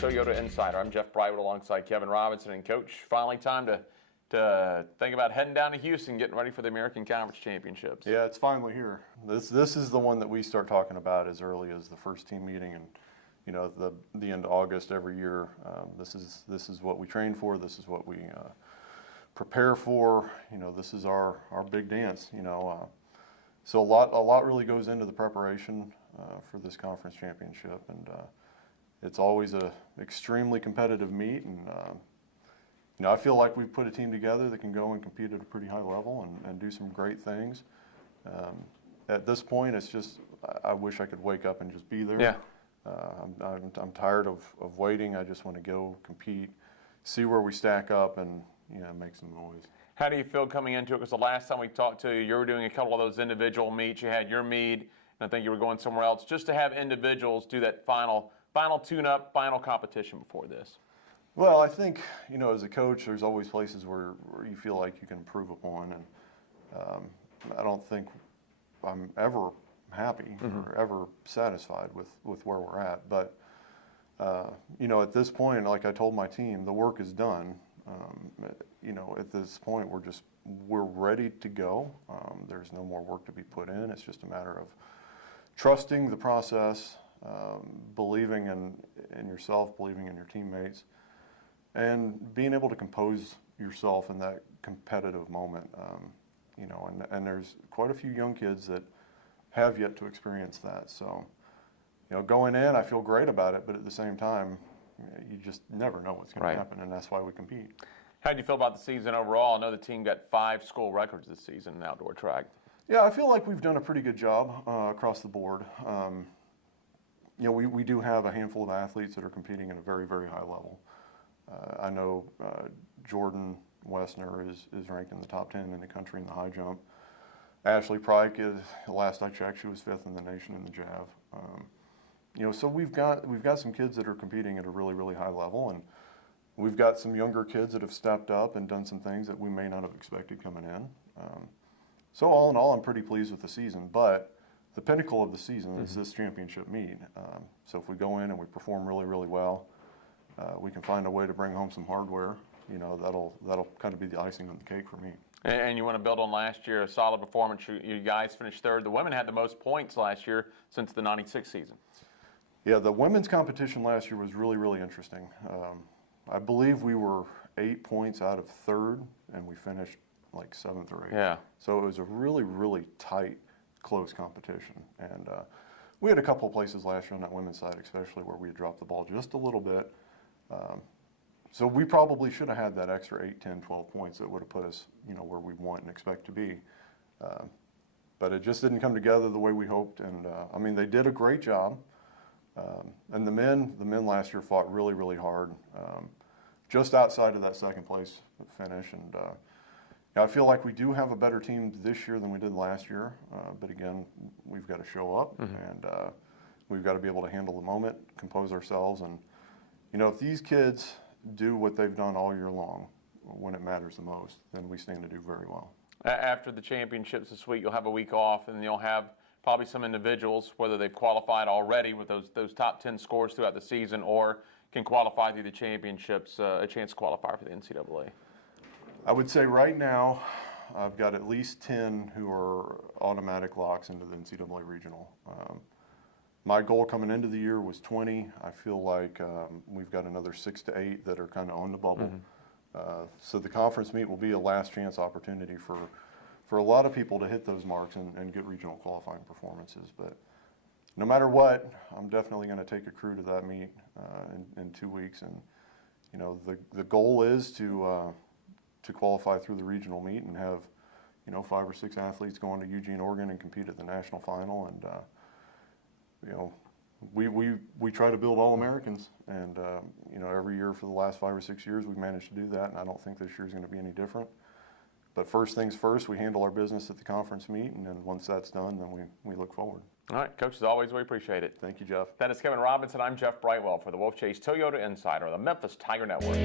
Toyota Insider. I'm Jeff Brightwood alongside Kevin Robinson. And Coach, finally time to think about heading down to Houston, getting ready for the American Conference Championships. Yeah, it's finally here. This is the one that we start talking about as early as the first team meeting, and the end of August every year. This is what we train for. This is what we prepare for. This is our big dance. So a lot really goes into the preparation for this conference championship, and it's always a extremely competitive meet, and I feel like we've put a team together that can go and compete at a pretty high level and do some great things. At this point, it's just I wish I could wake up and just be there. Yeah. I'm tired of waiting. I just want to go compete, see where we stack up, and make some noise. How do you feel coming into it? Because the last time we talked to you, you were doing a couple of those individual meets. You had your meet, and I think you were going somewhere else. Just to have individuals do that final tune-up, final competition before this. Well, I think, as a coach, there's always places where you feel like you can improve upon, and I don't think I'm ever happy or ever satisfied with where we're at. But, at this point, like I told my team, the work is done. At this point, we're ready to go. There's no more work to be put in. It's just a matter of trusting the process, believing in yourself, believing in your teammates, and being able to compose yourself in that competitive moment. And there's quite a few young kids that have yet to experience that. So, going in, I feel great about it, but at the same time, you just never know what's going to happen, and that's why we compete. How do you feel about the season overall? I know the team got 5 school records this season in outdoor track. Yeah, I feel like we've done a pretty good job across the board. We do have a handful of athletes that are competing at a very, very high level. I know Jordan Wessner is ranked in the top 10 in the country in the high jump. Ashley Pryke, last I checked, she was 5th in the nation in the jav. So we've got some kids that are competing at a really, really high level, and we've got some younger kids that have stepped up and done some things that we may not have expected coming in. So all in all, I'm pretty pleased with the season, but the pinnacle of the season is this championship meet. So if we go in and we perform really, really well, we can find a way to bring home some hardware. That'll kind of be the icing on the cake for me. And you want to build on last year, a solid performance. You guys finished 3rd. The women had the most points last year since the '96 season. Yeah, the women's competition last year was really, really interesting. I believe we were 8 points out of 3rd, and we finished like 7th or 8th. Yeah. So it was a really, really tight, close competition. And we had a couple of places last year on that women's side, especially where we had dropped the ball just a little bit. So we probably should have had that extra 8, 10, 12 points that would have put us, where we want and expect to be. But it just didn't come together the way we hoped. And they did a great job. And the men last year fought really, really hard, just outside of that 2nd place finish. And I feel like we do have a better team this year than we did last year. But again, we've got to show up, and we've got to be able to handle the moment, compose ourselves. And, if these kids do what they've done all year long when it matters the most, then we stand to do very well. After the championships this week, you'll have a week off, and you'll have probably some individuals, whether they've qualified already with those top 10 scores throughout the season or can qualify through the championships, a chance to qualify for the NCAA. I would say right now I've got at least 10 who are automatic locks into the NCAA regional. My goal coming into the year was 20. I feel like we've got another 6 to 8 that are kind of on the bubble. So the conference meet will be a last chance opportunity for a lot of people to hit those marks and get regional qualifying performances. But no matter what, I'm definitely going to take a crew to that meet in 2 weeks. And the goal is to qualify through the regional meet and have 5 or 6 athletes going to Eugene, Oregon, and compete at the national final. And we try to build All-Americans, and every year for the last 5 or 6 years we've managed to do that, and I don't think this year is going to be any different. But first things first, we handle our business at the conference meet, and then once that's done, then we look forward. All right, Coach, as always, we appreciate it. Thank you, Jeff. That is Kevin Robinson. I'm Jeff Brightwell for the Wolfchase Toyota Insider on the Memphis Tiger Network.